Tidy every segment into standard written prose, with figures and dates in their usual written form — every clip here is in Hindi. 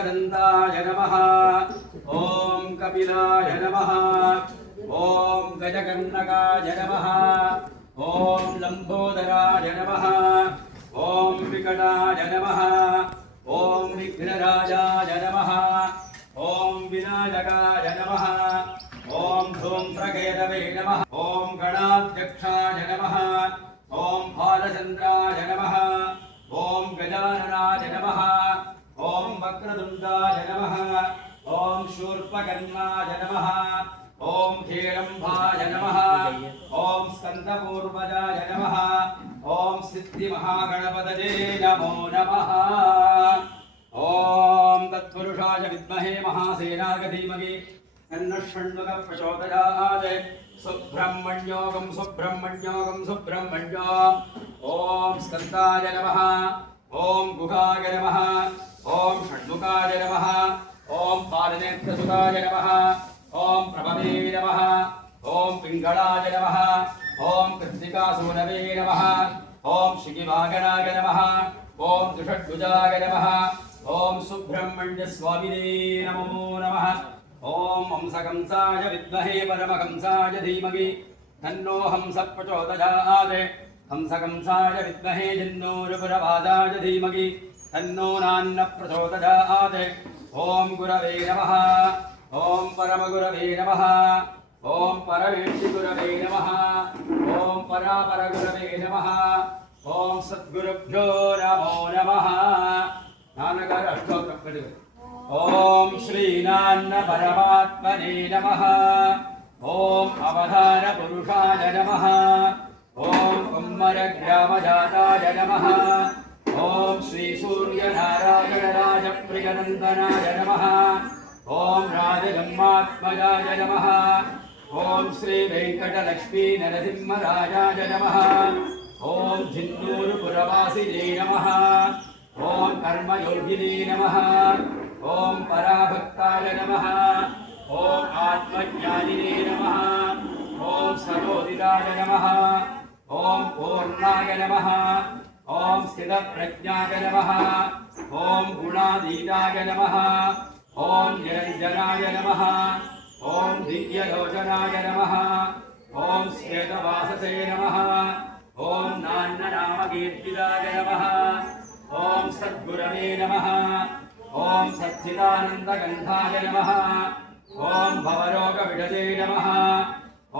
एकदन्ताय नमः ॐ कपिलाय नमः ॐ गजकर्णकाय नमः ॐ लम्बोदराय नमः ॐ विकटाय नमः ॐ विघ्नराजाय नमः ॐ विनायकाय नमः ॐ धूम्रकेतवे नमः ॐ गणाध्यक्षाय नमः ॐ बालचन्द्राय नमः ॐ गजाननाय नमः ॐ वक्रतुण्डाय नमः ॐ शूर्पकर्णाय नमः ॐ हेरम्बाय नमः ॐ स्कन्दपूर्वजाय नमः ॐ सिद्धिमहागणपतये नमो नमः ॐ तत्पुरुषाय विद्महे महासेनाय धीमहि तन्नः षण्मुखः प्रचोदयात् सुब्रह्मण्योऽहं सुब्रह्मण्यो ॐ स्कन्दाय नमः ॐ गुहाय नमः ॐ षण्मुखाय नमः ॐ पालनेत्रसुताय नमः ॐ प्रभवे नमः ॐ पिङ्गळाय नमः ॐ कृत्तिकासूनवे नमः ॐ शिखिवागनाय नमः ॐ दुषड्भुजाय नमः ॐ सुब्रह्मण्यस्वामिने नमो नमः ॐ हंसकंसाय विद्महे परमहंसाय धीमहि तन्नो हंसः प्रचोदयात् हंसकंसाय विद्महे जिन्नोरुपुरवादाय धीमहि तन्नो नान्नः प्रचोदयात् ॐ गुरवे नमः ॐ परमगुरवे नमः ॐ परमेष्ठिगुरवे नमः ॐ परापरगुरवे नमः ॐ सद्गुरुभ्यो नमो नमः नानकर अष्टोत्तरपदी ॐ श्रीनान्न परमात्मने नमः ॐ अवधानपुरुषाय नमः ॐ कुम्मरग्रामजाताय नमः ॐ श्रीसूर्यनारायणराजप्रियनन्दनाय नमः ॐ राजब्रह्मात्मजाय नमः ॐ श्रीवेङ्कटलक्ष्मीनरसिंहराजाय नमः ॐ जिन्नूरुपुरवासिने नमः ॐ कर्मयोगिने नमः ॐ पराभक्ताय नमः ॐ आत्मज्ञानिने नमः ॐ सरोदिताय नमः ॐ पूर्णाय नमः ॐ स्थितप्रज्ञाय नमः ॐ गुणातीताय नमः ॐ निरञ्जनाय नमः ॐ दिव्यलोचनाय नमः ॐ श्वेतवाससे नमः ॐ नान्ननामकीर्तिदाय नमः ॐ सद्गुरवे नमः ॐ सच्चिदानन्दगन्धाय नमः ॐ भवरोगविडजे नमः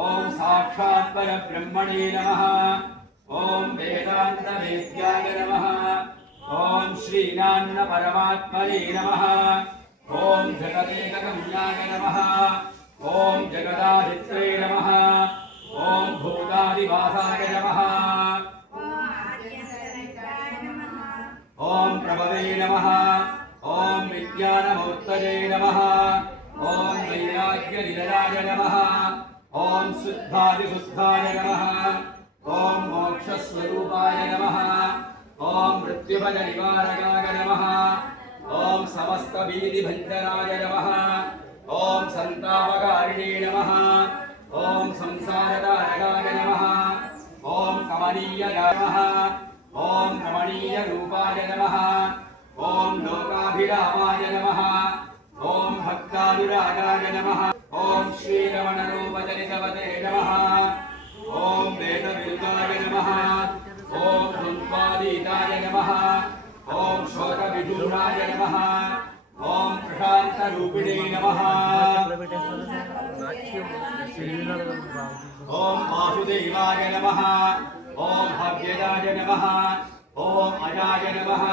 ॐ साक्षात्परब्रह्मणे नमः ॐ वेदान्तवेद्याय नमः ॐ श्रीनान्नपरमात्मने नमः ॐ जगदेकगम्याय नमः ॐ जगदादित्रे नमः ॐ भूतादिवासाय नमः ॐ प्रभवे नमः ॐ विज्ञानमूर्तये नमः ॐ वैराग्यनिलयाय नमः ॐ शुद्धादिशुद्धाय नमः ॐ मोक्षस्वरूपाय नमः ॐ मृत्युभयनिवारकाय नमः ॐ समस्तभीतिभञ्जनाय नमः ॐ सन्तापकारिणे नमः ॐ संसारदायकाय नमः ॐ कमनीयगाय नमः ॐ रमणीयरूपाय नमः ॐ लोकाभिरामाय नमः ॐ भक्तानुरागाय नमः ॐ श्रीरमणरूपचरितवते नमः ॐ वेदविरुदाय नमः ॐ द्वन्द्वातीताय नमः ॐ शोकविदूराय नमः ॐ प्रशान्तरूपिणे नमः ॐ वासुदेवाय नमः ॐ भव्यजाय नमः ॐ अजाय नमः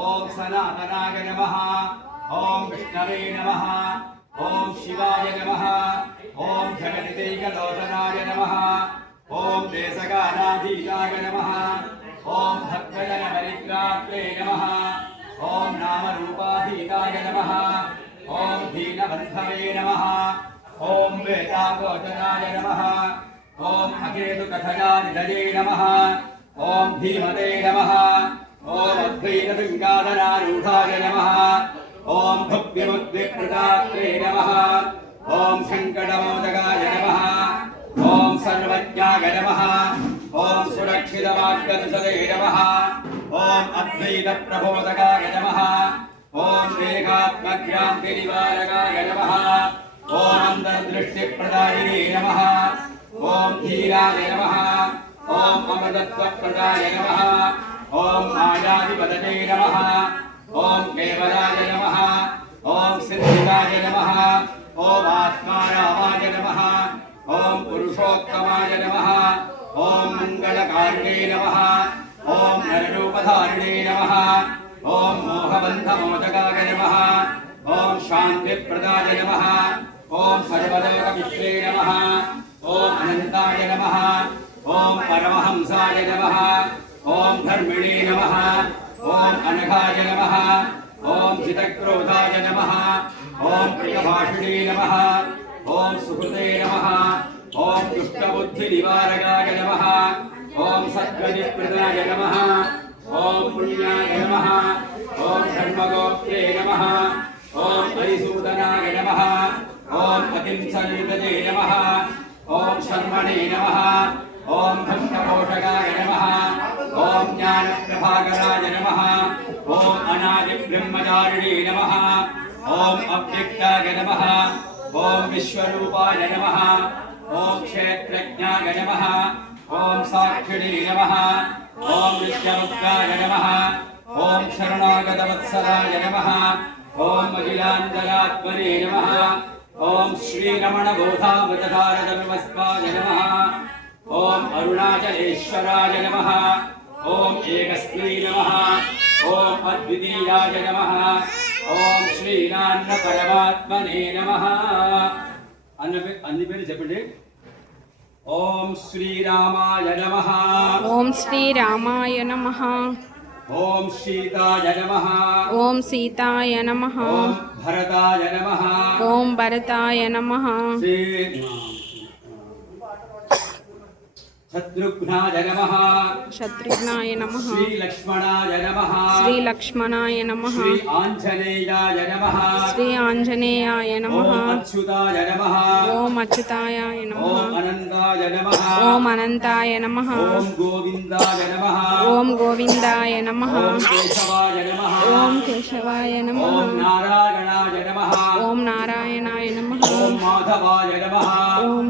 ॐ सनातनाय नमः ॐ विष्णवे नमः ॐ शिवाय नमः ॐ जगदिदैकलोचनाय नमः ॐ देशकानाधीताय नमः ॐ भक्तजनपरित्रात्रे नमः ॐ नामरूपाधीताय नमः ॐ दीनबन्धवे नमः ॐ वेदागोचराय नमः ॐ अकेतुकथयानिधये नमः ॐ धीमते नमः ॐ अद्वैतशृङ्गादनारूढाय नमः ॐ भव्यमुद्विप्रदात्रे नमः ॐ शङ्कटमोदकाय नमः ॐ सर्वज्ञाय नमः ॐ सुरक्षितमार्गदर्शने नमः ॐ अद्वैतप्रबोधकाय नमः ॐ वेगात् सर्वभ्रान्तिनिवारकाय नमः ॐ अन्तर्दृष्टिप्रदायिने नमः ॐ धीराय नमः ॐ अमृतत्वप्रदाय नमः ॐ मायाधिपतये नमः ॐ केवलाय नमः ॐ सिद्धिदाय नमः ॐ आत्मारामाय नमः ॐ पुरुषोत्तमाय नमः ॐ मङ्गलकारिणे नमः ॐ नररूपधारिणे नमः ॐ मोहबन्धमोचकाय नमः ॐ शान्तिप्रदाय नमः ॐ सर्वलोकविश्वे नमः ॐ अनन्ताय नमः ॐ परमहंसाय नमः ॐ धर्मिणे नमः ॐ अनघाय नमः ॐ जितक्रोधाय नमः ॐ प्रियभाषिणे नमः ॐ सुहृते नमः ॐ दुष्टबुद्धिनिवारकाय नमः ॐ सद्गतिप्रदाय नमः ॐ पुण्याय नमः ॐ धर्मगोप्त्रे नमः ॐ हरिसूदनाय नमः ॐ अतिंसनिधये नमः ॐ शर्मणे नमः ॐ भक्तपोषकाय नमः ॐ ज्ञानप्रभाकराय नमः ॐ अनादिब्रह्मचारिणे नमः ॐ अव्यक्ताय नमः ॐ विश्वरूपाय नमः ॐ क्षेत्रज्ञाय नमः ॐ साक्षिणे नमः ॐ विद्यामुक्ताय नमः ॐ शरणागतवत्सलाय नमः ॐ अखिलाण्डरात्मने नमः ॐ श्रीरमणबोधामृतधारतविवस्वाय नमः ॐ अरुणाचलेश्वराय नमः ॐ एकस्मै नमः ॐ अद्वितीयाय नमः ॐ श्रीनान्नपरमात्मने नमः అన్ని పేరు చెప్పండి ఓం శ్రీరామాయ నమః ఓం శ్రీరామాయ నమః ఓం సీతాయ నమః ఓం సీతాయ నమః ఓం భరతాయ నమః ఓం భరతాయ నమః శత్రుఘ్నాయ నమః శత్రుఘ్నాయ నమః శ్రీలక్ష్మణాయ నమః శ్రీలక్ష్మణాయ నమః శ్రీ ఆంజనేయాయ నమః శ్రీ ఆంజనేయాయ నమః ఓం అచ్యుతాయ నమః ఓం అచ్యుతాయ నమః ఓం అనంతాయ నమః ఓం అనంతాయ నమః ఓం గోవిందాయ నమః ఓం గోవిందాయ నమః ఓం కేశవాయ నమః ఓం కేశవాయ నమః ఓం నారాయణాయ నమః ఓం నారాయణాయ నమః ఓం మాధవాయ నమః ఓం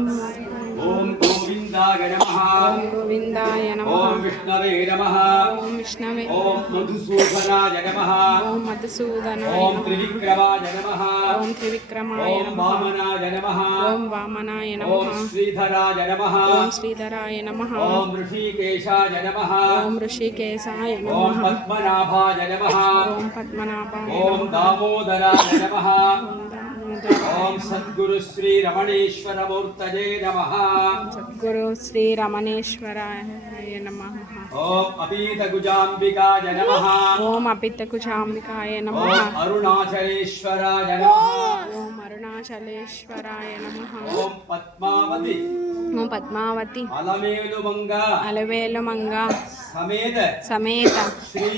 ఓం గోవిందాయ నమః ఓం గోవిందాయ నమః ఓం విష్ణవే నమః ఓం విష్ణవే ఓం మధుసూదనాయ నమః ఓం మధుసూదనాయ ఓం నమః త్రివిక్రమాయ నమః ఓం త్రివిక్రమాయ ఓం నమః వామనాయ నమః ఓం వామనాయ ఓం నమః శ్రీధరాయ నమః ఓం శ్రీధరాయ నమః ఓం ఋషికేశాయ నమః ఓం ఋషికేశాయ ఓం నమః పద్మనాభాయ నమః ఓం పద్మనాభాయ ఓం నమః దామోదరాయ నమః ఓం దామోదరాయ ఓం సద్గురు శ్రీ రమణేశ్వరమూర్తయే నమః సద్గురు శ్రీ రమణేశ్వరాయ నమః ఓం అపీతగుజాంబికాయ నమః ఓం అపితకుచాంబికాయ నమః ఓం అరుణాచలేశ్వరాయ నమః ఓం అరుణాచలేశ్వరాయ నమః ఓం పద్మావతి ఓం పద్మావతి అలమేలుమంగ అలవేలుమంగ సమేత సమేత శ్రీ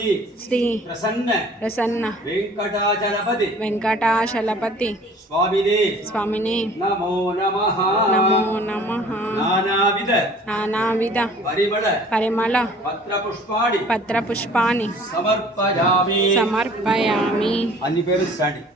శ్రీ ప్రసన్న ప్రసన్న వెంకటాచలపతి వెంకటాచలపతి స్వామినే స్వామినే నమో నమః నమో నమః నానావిధ నానావిధ పరిమళ పరిమళ పత్రపుష్పాణి పత్రపుష్పాన్ని సమర్పయామి సమర్పయామి అన్ని పేరు స్టాండింగ్